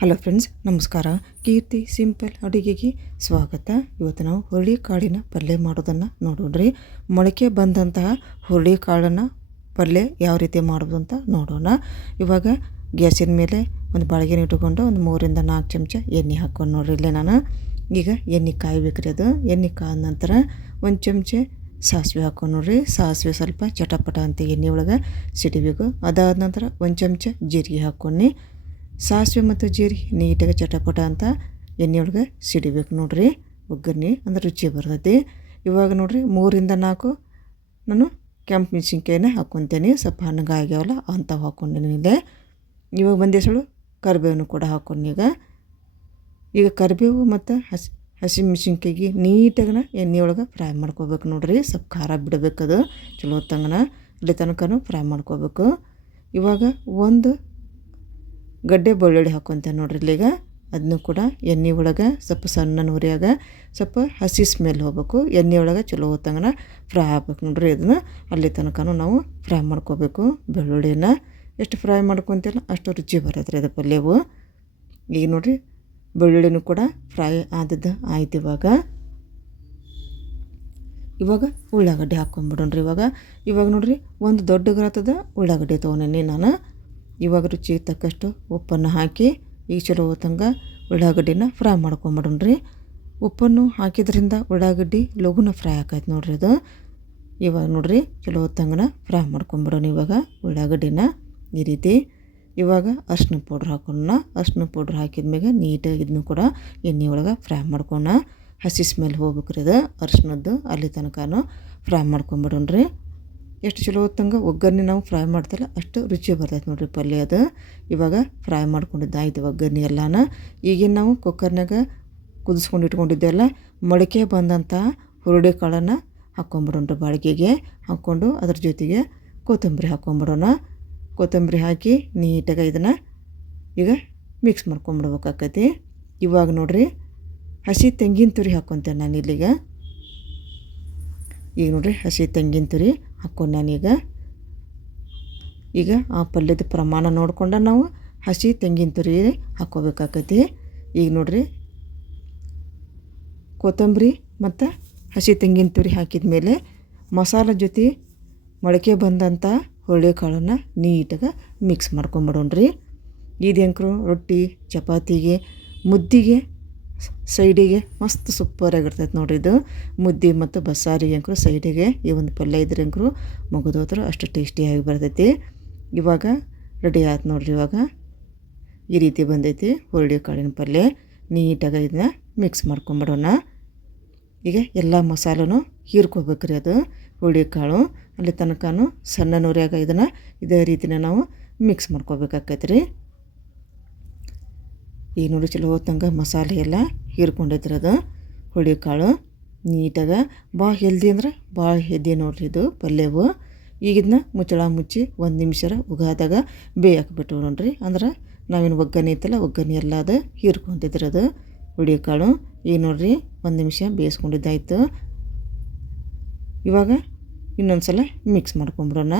Hello friends ನಮಸ್ಕಾರ. ಕೀರ್ತಿ simple ಅಡುಗೆಗೆ ಸ್ವಾಗತ. ಇವತ್ತು ನಾವು ಹುರುಳಿ ಕಾಳಿನ ಪಲ್ಯ ಮಾಡೋದನ್ನು ನೋಡೋಣ್ರಿ. ಮೊಳಕೆ ಬಂದಂತಹ ಹುರುಳಿ ಕಾಳನ್ನು ಪಲ್ಯ ಯಾವ ರೀತಿ ಮಾಡೋದು ಅಂತ ನೋಡೋಣ. ಇವಾಗ ಗ್ಯಾಸಿನ ಮೇಲೆ ಒಂದು ಬಾಳಿಗೆನ ಇಟ್ಟುಕೊಂಡು ಒಂದು ಮೂರಿಂದ ನಾಲ್ಕು ಚಮಚ ಎಣ್ಣೆ ಹಾಕ್ಕೊಂಡು ನೋಡ್ರಿ ಇಲ್ಲೇ ನಾನು. ಈಗ ಎಣ್ಣೆ ಕಾಯಬೇಕ್ರಿ ಅದು. ಎಣ್ಣೆ ಕಾದ ನಂತರ ಒಂದು ಚಮಚ ಸಾಸಿವೆ ಹಾಕೊಂಡು ನೋಡ್ರಿ. ಸಾಸಿವೆ ಸ್ವಲ್ಪ ಚಟಪಟ ಅಂತ ಎಣ್ಣೆ ಒಳಗೆ ಸಿಡಿಬೇಕು. ಅದಾದ ನಂತರ ಒಂದು ಚಮಚ ಜೀರಿಗೆ ಹಾಕ್ಕೊಂಡು ಸಾಸಿವೆ ಮತ್ತು ಜೀರಿ ನೀಟಾಗಿ ಚಟಪಟ ಅಂತ ಎಣ್ಣೆಯೊಳಗೆ ಸಿಡಿಬೇಕು ನೋಡಿರಿ. ಒಗ್ಗರಣೆ ಅಂದ್ರೆ ರುಚಿ ಬರ್ತೈತಿ. ಇವಾಗ ನೋಡಿರಿ ಮೂರಿಂದ ನಾಲ್ಕು ನಾನು ಕೆಂಪು ಮೆಣಸಿನ್ಕಾಯಿನ ಹಾಕ್ಕೊತೇನೆ. ಸ್ವಲ್ಪ ಹಣ್ಣಗಾಗ್ಯಾವಲ್ಲ ಅಂಥವು ಹಾಕ್ಕೊಂಡಿನಿ ಇಲ್ಲೇ ಇವಾಗ ಬಂದೇಸಳು ಕರಿಬೇವನ್ನು ಕೂಡ ಹಾಕ್ಕೊಂಡು ಈಗ. ಈಗ ಕರಿಬೇವು ಮತ್ತು ಹಸಿ ಹಸಿ ಮೆಣಸಿನ್ಕಾಯಿಗೆ ನೀಟಾಗಿನ ಎಣ್ಣೆ ಒಳಗೆ ಫ್ರೈ ಮಾಡ್ಕೋಬೇಕು ನೋಡಿರಿ. ಸ್ವಲ್ಪ ಖಾರ ಬಿಡಬೇಕದು. ಚಲೋ ಹೊತ್ತಂಗನ ಅಲ್ಲಿ ತನಕನೂ ಫ್ರೈ ಮಾಡ್ಕೋಬೇಕು. ಇವಾಗ ಒಂದು ಗಡ್ಡೆ ಬೆಳ್ಳುಳ್ಳಿ ಹಾಕೊತ ನೋಡ್ರಿ ಇಲ್ಲಿಗ. ಅದನ್ನು ಕೂಡ ಎಣ್ಣೆ ಒಳಗೆ ಸ್ವಲ್ಪ ಸಣ್ಣ ನೂರಿಯಾಗ ಸ್ವಲ್ಪ ಹಸಿ ಸ್ಮೆಲ್ ಹೋಗ್ಬೇಕು. ಎಣ್ಣೆ ಒಳಗೆ ಚಲೋ ಹೊತ್ತಂಗನ ಫ್ರೈ ಆಗ್ಬೇಕು ನೋಡ್ರಿ ಇದನ್ನು. ಅಲ್ಲಿ ತನಕನೂ ನಾವು ಫ್ರೈ ಮಾಡ್ಕೋಬೇಕು ಬೆಳ್ಳುಳ್ಳಿನ. ಎಷ್ಟು ಫ್ರೈ ಮಾಡ್ಕೊತಿಲ್ಲ ಅಷ್ಟು ರುಚಿ ಬರತ್ರಿ ರೀ ಅದು ಪಲ್ಯವು. ಈಗ ನೋಡಿರಿ ಬೆಳ್ಳುಳ್ಳಿನೂ ಕೂಡ ಫ್ರೈ ಆದದ್ದು ಆಯ್ತು ಇವಾಗ. ಇವಾಗ ಉಳ್ಳಾಗಡ್ಡೆ ಹಾಕ್ಕೊಂಬಿಡೋಣ್ರಿ ಇವಾಗ. ಇವಾಗ ನೋಡಿರಿ ಒಂದು ದೊಡ್ಡ ಗ್ರಾತದ ಉಳ್ಳಾಗಡ್ಡೆ ತೊಗೊಂಡೇನಿ ನಾನು. ಇವಾಗ ರುಚಿಗೆ ತಕ್ಕಷ್ಟು ಉಪ್ಪನ್ನು ಹಾಕಿ ಈಗ ಚಲೋ ತಂಗ ಉಳ್ಳಾಗಡ್ಡಿನ ಫ್ರೈ ಮಾಡ್ಕೊಂಬಿಡೋಣ್ರಿ. ಉಪ್ಪನ್ನು ಹಾಕಿದ್ರಿಂದ ಉಳ್ಳಾಗಡ್ಡಿ ಲಘುನ ಫ್ರೈ ಆಕೈತೆ ನೋಡ್ರಿ ಅದು. ಇವಾಗ ನೋಡ್ರಿ ಚಲೋ ಹೊತ್ತಂಗನ ಫ್ರೈ ಮಾಡ್ಕೊಂಬಿಡೋಣ ಇವಾಗ ಉಳ್ಳಾಗಡ್ಡಿನ ಈ ರೀತಿ. ಇವಾಗ ಅರ್ಶಿನ ಪೌಡ್ರ್ ಹಾಕೋಣ. ಅರ್ಶಿನ ಪೌಡ್ರ್ ಹಾಕಿದ್ಮೇಲೆ ನೀಟಾಗಿ ಇದನ್ನು ಕೂಡ ಎಣ್ಣೆ ಒಳಗೆ ಫ್ರೈ ಮಾಡ್ಕೋಣ. ಹಸಿ ಸ್ಮೆಲ್ ಹೋಗ್ಬೇಕ್ರಿ ಅದು. ಅರ್ಶಿನದ್ದು ಅಲ್ಲಿ ತನಕನೂ ಫ್ರೈ ಮಾಡ್ಕೊಂಬಿಡೋಣ್ರಿ. ಎಷ್ಟು ಚಲೋ ಹೊತ್ತಂಗೆ ಒಗ್ಗರಣೆ ನಾವು ಫ್ರೈ ಮಾಡ್ತಲ್ಲ ಅಷ್ಟು ರುಚಿ ಬರ್ತೈತೆ ನೋಡಿರಿ ಪಲ್ಯ ಅದು. ಇವಾಗ ಫ್ರೈ ಮಾಡ್ಕೊಂಡಿದ್ದಾಯ್ತು ಒಗ್ಗರಣೆ ಎಲ್ಲಾನ. ಈಗಿನ ನಾವು ಕುಕ್ಕರ್ನಾಗ ಕುದಿಸ್ಕೊಂಡು ಇಟ್ಕೊಂಡಿದ್ದೆಲ್ಲ ಮೊಳಕೆ ಬಂದಂಥ ಹುರುಳಿ ಕಾಳನ್ನು ಹಾಕ್ಕೊಂಬಿಡೋಣ್ರಿ ಬಾಳಿಗೆಗೆ. ಹಾಕ್ಕೊಂಡು ಅದ್ರ ಜೊತೆಗೆ ಕೊತ್ತಂಬರಿ ಹಾಕ್ಕೊಂಬಿಡೋಣ. ಕೊತ್ತಂಬರಿ ಹಾಕಿ ನೀಟಾಗಿ ಇದನ್ನು ಈಗ ಮಿಕ್ಸ್ ಮಾಡ್ಕೊಂಬಿಡ್ಬೇಕಾಕತಿ. ಇವಾಗ ನೋಡಿರಿ ಹಸಿ ತೆಂಗಿನ ತುರಿ ಹಾಕ್ಕೊತೇನೆ ನಾನು ಇಲ್ಲಿಗೆ ಈಗ ನೋಡಿರಿ ಹಸಿ ತೆಂಗಿನ ತುರಿ ಹಾಕ್ಕೊಂಡು ನಾನೀಗ. ಈಗ ಆ ಪಲ್ಯದ ಪ್ರಮಾಣ ನೋಡ್ಕೊಂಡು ನಾವು ಹಸಿ ತೆಂಗಿನ ತುರಿ ಹಾಕ್ಕೋಬೇಕಾಕೈತಿ ಈಗ ನೋಡ್ರಿ, ಕೊತ್ತಂಬರಿ ಮತ್ತು ಹಸಿ ತೆಂಗಿನ ತುರಿ ಹಾಕಿದ ಮೇಲೆ ಮಸಾಲೆ ಜೊತೆ ಮೊಳಕೆ ಬಂದಂಥ ಹುರುಳಿಕಾಳನ್ನು ನೀಟಾಗಿ ಮಿಕ್ಸ್ ಮಾಡ್ಕೊಂಬಿಡೋಣ್ರಿ. ಇದೆಂಕರು ರೊಟ್ಟಿ, ಚಪಾತಿಗೆ, ಮುದ್ದಿಗೆ ಸೈಡಿಗೆ ಮಸ್ತ್ ಸೂಪರಾಗಿರ್ತೈತೆ ನೋಡಿರಿ ಇದು. ಮುದ್ದೆ ಮತ್ತು ಬಸ್ಸಾರಿಗೆ ಅಂಕರು ಸೈಡಿಗೆ ಈ ಒಂದು ಪಲ್ಯ ಇದ್ರೆ ಅಂಕರು ಮುಗಿದೋದ್ರೆ ಅಷ್ಟು ಟೇಸ್ಟಿಯಾಗಿ ಬರ್ತೈತಿ. ಇವಾಗ ರೆಡಿ ಆಯ್ತು ನೋಡಿರಿ ಇವಾಗ. ಈ ರೀತಿ ಬಂದೈತಿ ಹುರುಳಿ ಕಾಳಿನ ಪಲ್ಯ. ನೀಟಾಗಿ ಇದನ್ನ ಮಿಕ್ಸ್ ಮಾಡ್ಕೊಂಬಿಡೋಣ. ಈಗ ಎಲ್ಲ ಮಸಾಲೂ ಹೀರ್ಕೋಬೇಕ್ರಿ ಅದು. ಹುರುಳಿ ಕಾಳು, ಅಲ್ಲಿ ತನಕನೂ ಸಣ್ಣ ನೂರಿಯಾಗ ಇದನ್ನು ಇದೇ ರೀತಿನ ನಾವು ಮಿಕ್ಸ್ ಮಾಡ್ಕೋಬೇಕಾಕೈತೆ ರೀ ಈಗ ನೋಡಿ ಚಲೋ ಹೊತ್ತಂಗೆ ಮಸಾಲೆ ಎಲ್ಲ ಹೀರ್ಕೊಂಡಿದ್ರದು. ಅದು ಹುಳಿ ಕಾಳು ನೀಟಾಗ ಭಾಳ ಹೆಲ್ದಿ ಅಂದ್ರೆ ಭಾಳ ಹೆಲ್ದಿ ನೋಡ್ರಿ ಇದು ಪಲ್ಯವು. ಈಗ ಇದನ್ನ ಮುಚ್ಚಳ ಮುಚ್ಚಿ ಒಂದು ನಿಮಿಷರ ಉಗಾದಾಗ ಬೇಯಾಕ್ಬಿಟ್ಟು ಬಿಟ್ಟು ನೋಡ್ರಿ. ಅಂದ್ರೆ ನಾವೇನು ಒಗ್ಗರಣೆ ಐತಲ್ಲ, ಒಗ್ಗರಣೆ ಎಲ್ಲ ಅದು ಹೀರ್ಕೊಂಡಿದ್ರದು. ಅದು ಹುಳಿ ಕಾಳು ಈಗ ನೋಡ್ರಿ ಒಂದು ನಿಮಿಷ ಬೇಯಿಸ್ಕೊಂಡಿದ್ದಾಯ್ತು. ಇವಾಗ ಇನ್ನೊಂದು ಸಲ ಮಿಕ್ಸ್ ಮಾಡ್ಕೊಂಬಿಡೋಣ.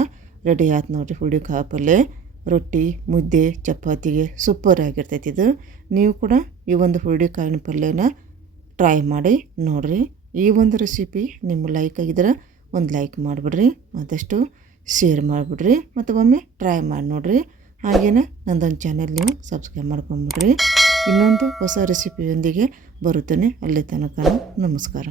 ರೆಡಿ ಆಯ್ತು ನೋಡಿರಿ ಹುಳಿ ಕಾಳು ಪಲ್ಯ. ರೊಟ್ಟಿ, ಮುದ್ದೆ, ಚಪಾತಿಗೆ ಸೂಪರ್ ಆಗಿರ್ತೈತಿ ಇದು. ನೀವು ಕೂಡ ಈ ಒಂದು ಹುರುಳಿ ಕಾಳಿನ ಪಲ್ಯನ ಟ್ರೈ ಮಾಡಿ ನೋಡಿರಿ. ಈ ಒಂದು ರೆಸಿಪಿ ನಿಮ್ಮ ಲೈಕ್ ಆಗಿದ್ರೆ ಒಂದು ಲೈಕ್ ಮಾಡಿಬಿಡ್ರಿ, ಮತ್ತಷ್ಟು ಶೇರ್ ಮಾಡಿಬಿಡ್ರಿ, ಮತ್ತು ಒಮ್ಮೆ ಟ್ರೈ ಮಾಡಿ ನೋಡಿರಿ. ಹಾಗೆಯೇ ನಂದೊಂದು ಚಾನೆಲ್ ನೀವು ಸಬ್ಸ್ಕ್ರೈಬ್ ಮಾಡ್ಕೊಂಬಿಡ್ರಿ. ಇನ್ನೊಂದು ಹೊಸ ರೆಸಿಪಿಯೊಂದಿಗೆ ಬರುತ್ತೇನೆ. ಅಲ್ಲಿ ತನಕ ನಮಸ್ಕಾರ.